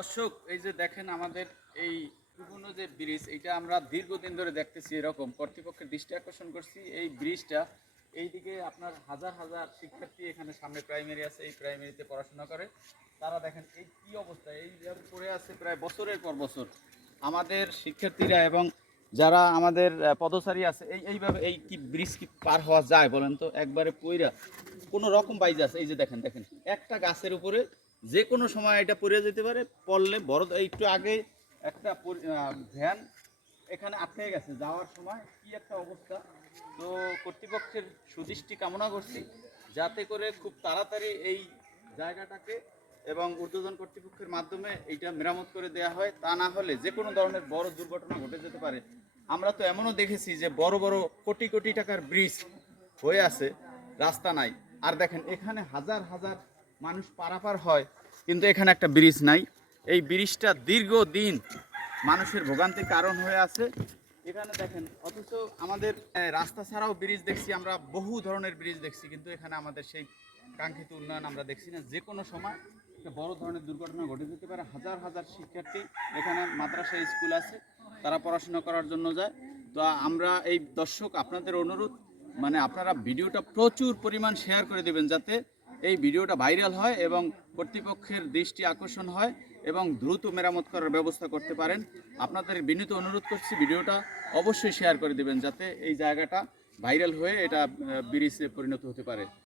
দর্শক এই যে দেখেন আমাদের এই পুরনো যে ব্রিজ এটা আমরা দীর্ঘদিন ধরে দেখতেছি, এরকম কর্তৃপক্ষের দৃষ্টি আকর্ষণ করছি। এই ব্রিজটা এইদিকে আপনার হাজার হাজার শিক্ষার্থী এখানে সামনে প্রাইমারি আছে, এই প্রাইমারিতে পড়াশোনা করে। তারা দেখেন এই কি অবস্থা, এইভাবে পড়ে আছে প্রায় বছরের পর বছর। আমাদের শিক্ষার্থীরা এবং যারা আমাদের পদচারী আছে এইভাবে এই কি ব্রিজ কি পার হওয়া যায় বলেন তো? একবারে পইরা কোনো রকম বাইজে আছে। এই যে দেখেন দেখেন একটা গাছের উপরে যে কোনো সময় এটা পড়ে যেতে পারে। পড়লে বড় একটু আগে একটা ভ্যান এখানে আটকে গেছে যাওয়ার সময়, কি একটা অবস্থা। তো কর্তৃপক্ষের সুদৃষ্টি কামনা করছি যাতে করে খুব তাড়াতাড়ি এই জায়গাটাকে এবং ঊর্ধ্বতন কর্তৃপক্ষের মাধ্যমে এইটা মেরামত করে দেওয়া হয়। তা না হলে যে কোনো ধরনের বড় দুর্ঘটনা ঘটে যেতে পারে। আমরা তো এমনও দেখেছি যে বড় বড় কোটি কোটি টাকার ব্রিজ হয়ে আছে, রাস্তা নাই। আর দেখেন এখানে হাজার হাজার মানুষ পারাপার হয়, কিন্তু এখানে একটা ব্রিজ নাই। এই ব্রিজটা দীর্ঘদিন মানুষের ভোগান্তির কারণ হয়ে আছে এখানে দেখেন। অথচ আমাদের রাস্তা ছাড়াও ব্রিজ দেখছি আমরা, বহু ধরনের ব্রিজ দেখছি, কিন্তু এখানে আমাদের সেই কাঙ্ক্ষিত উন্নয়ন আমরা দেখছি না। যে কোনো সময় একটা বড় ধরনের দুর্ঘটনা ঘটে যেতে পারে। হাজার হাজার শিক্ষার্থী এখানে মাদ্রাসা স্কুল আছে, তারা পড়াশোনা করার জন্য যায়। তো আমরা এই দর্শক আপনাদের অনুরোধ, মানে আপনারা ভিডিওটা প্রচুর পরিমাণ শেয়ার করে দেবেন যাতে এই ভিডিওটা ভাইরাল হয় এবং কর্তৃপক্ষের দৃষ্টি আকর্ষণ হয় এবং দ্রুত মেরামত করার ব্যবস্থা করতে পারেন। আপনাদের বিনীত অনুরোধ করছি ভিডিওটা অবশ্যই শেয়ার করে দেবেন যাতে এই জায়গাটা ভাইরাল হয়ে এটা ব্রিজে পরিণত হতে পারে।